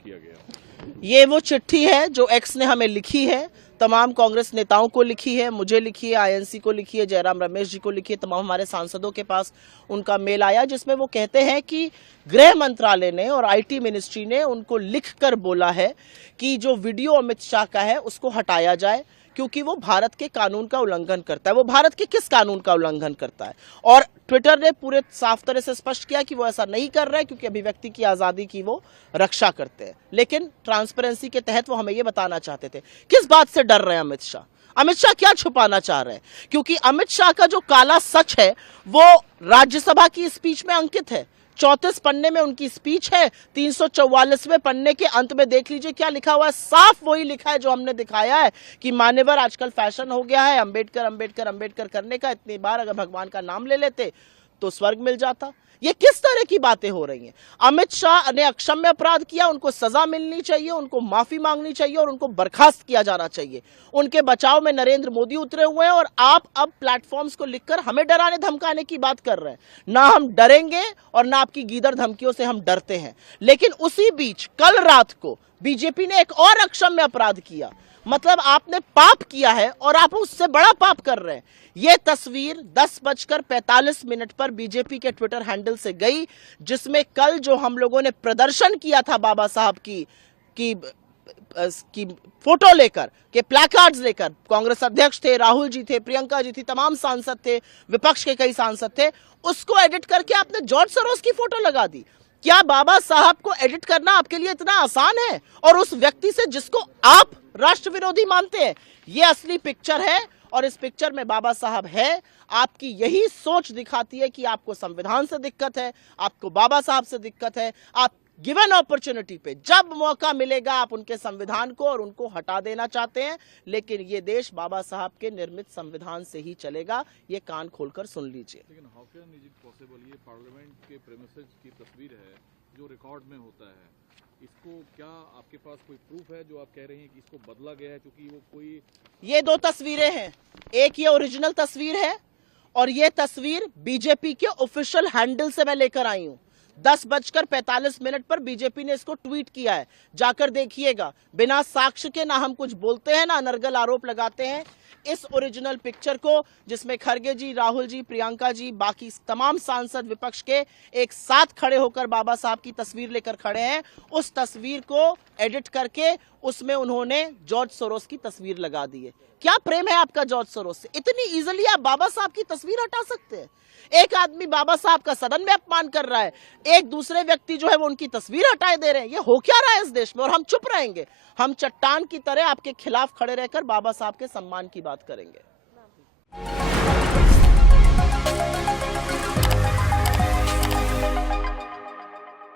किया गया। ये वो चिट्ठी है जो एक्स ने हमें लिखी है, तमाम कांग्रेस नेताओं को लिखी है, मुझे लिखी है, आईएनसी को लिखी है, जयराम रमेश जी को लिखी है, तमाम हमारे सांसदों के पास उनका मेल आया, जिसमें वो कहते हैं कि गृह मंत्रालय ने और आईटी मिनिस्ट्री ने उनको लिखकर बोला है कि जो वीडियो अमित शाह का है उसको हटाया जाए, क्योंकि वो भारत के कानून का उल्लंघन करता है। वो भारत के किस कानून का उल्लंघन करता है? और ट्विटर ने पूरे साफ तरह से स्पष्ट किया कि वो ऐसा नहीं कर रहे, क्योंकि अभिव्यक्ति की आजादी की वो रक्षा करते हैं। लेकिन ट्रांसपेरेंसी के तहत वो हमें ये बताना चाहते थे। किस बात से डर रहे हैं अमित शाह? अमित शाह क्या छुपाना चाह रहे हैं? क्योंकि अमित शाह का जो काला सच है वो राज्यसभा की स्पीच में अंकित है। 34 पन्ने में उनकी स्पीच है, 344वें पन्ने के अंत में देख लीजिए क्या लिखा हुआ है। साफ वही लिखा है जो हमने दिखाया है कि मान्यवर आजकल फैशन हो गया है अंबेडकर अंबेडकर अंबेडकर करने का। इतनी बार अगर भगवान का नाम ले लेते तो स्वर्ग मिल जाता। ये किस तरह की बातें हो रही हैं? अमित शाह ने अक्षम्य अपराध किया, उनको सजा मिलनी चाहिए, उनको माफी मांगनी चाहिए और उनको बर्खास्त किया जाना चाहिए। उनके बचाव में नरेंद्र मोदी उतरे हुए हैं और आप अब प्लेटफॉर्म्स को लिखकर हमें डराने धमकाने की बात कर रहे हैं। ना हम डरेंगे और ना आपकी गीदड़ धमकियों से हम डरते हैं। लेकिन उसी बीच कल रात को बीजेपी ने एक और अक्षम्य अपराध किया। मतलब आपने पाप किया है और आप उससे बड़ा पाप कर रहे हैं। यह तस्वीर 10:45 पर बीजेपी के ट्विटर हैंडल से गई, जिसमें कल जो हम लोगों ने प्रदर्शन किया था बाबा साहब की फोटो लेकर के प्लैकार्ड्स लेकर, कांग्रेस अध्यक्ष थे, राहुल जी थे, प्रियंका जी थी, तमाम सांसद थे, विपक्ष के कई सांसद थे, उसको एडिट करके आपने जॉर्ज सोरोस की फोटो लगा दी। क्या बाबा साहब को एडिट करना आपके लिए इतना आसान है? और उस व्यक्ति से जिसको आप राष्ट्र विरोधी मानते हैं। यह असली पिक्चर है और इस पिक्चर में बाबा साहब है। आपकी यही सोच दिखाती है कि आपको संविधान से दिक्कत है, आपको बाबा साहब से दिक्कत है। आप गिवन अपॉर्चुनिटी पे जब मौका मिलेगा आप उनके संविधान को और उनको हटा देना चाहते हैं। लेकिन ये देश बाबा साहब के निर्मित संविधान से ही चलेगा। ये कान खोलकर सुन लीजिए। लेकिन how can is it possible? ये पार्लियामेंट के प्रेमिसेस की तस्वीर है जो रिकॉर्ड में होता है। इसको क्या आपके पास कोई प्रूफ है जो आप कह रहे हैं कि इसको बदला गया है? क्योंकि वो कोई, ये दो तस्वीरें हैं, एक ये ओरिजिनल तस्वीर है और ये तस्वीर बीजेपी के ऑफिशियल हैंडल से मैं लेकर आई हूं। 10:45 पर बीजेपी ने इसको ट्वीट किया है, जाकर देखिएगा। बिना साक्ष्य के ना हम कुछ बोलते हैं ना अनर्गल आरोप लगाते हैं। इस ओरिजिनल पिक्चर को, जिसमें खड़गे जी, राहुल जी, प्रियंका जी, बाकी तमाम सांसद विपक्ष के एक साथ खड़े होकर बाबा साहब की तस्वीर लेकर खड़े हैं, उस तस्वीर को एडिट करके उसमें उन्होंने जॉर्ज सोरोस की तस्वीर लगा दी है। क्या प्रेम है आपका जॉर्ज सोरोस से? इतनी इजीली आप बाबा साहब की तस्वीर हटा सकते हैं? एक आदमी बाबा साहब का सदन में अपमान कर रहा है, एक दूसरे व्यक्ति जो है वो उनकी तस्वीर हटाए दे रहे हैं। ये हो क्या रहा है इस देश में? और हम चुप रहेंगे? हम चट्टान की तरह आपके खिलाफ खड़े रहकर बाबा साहब के सम्मान की बात करेंगे।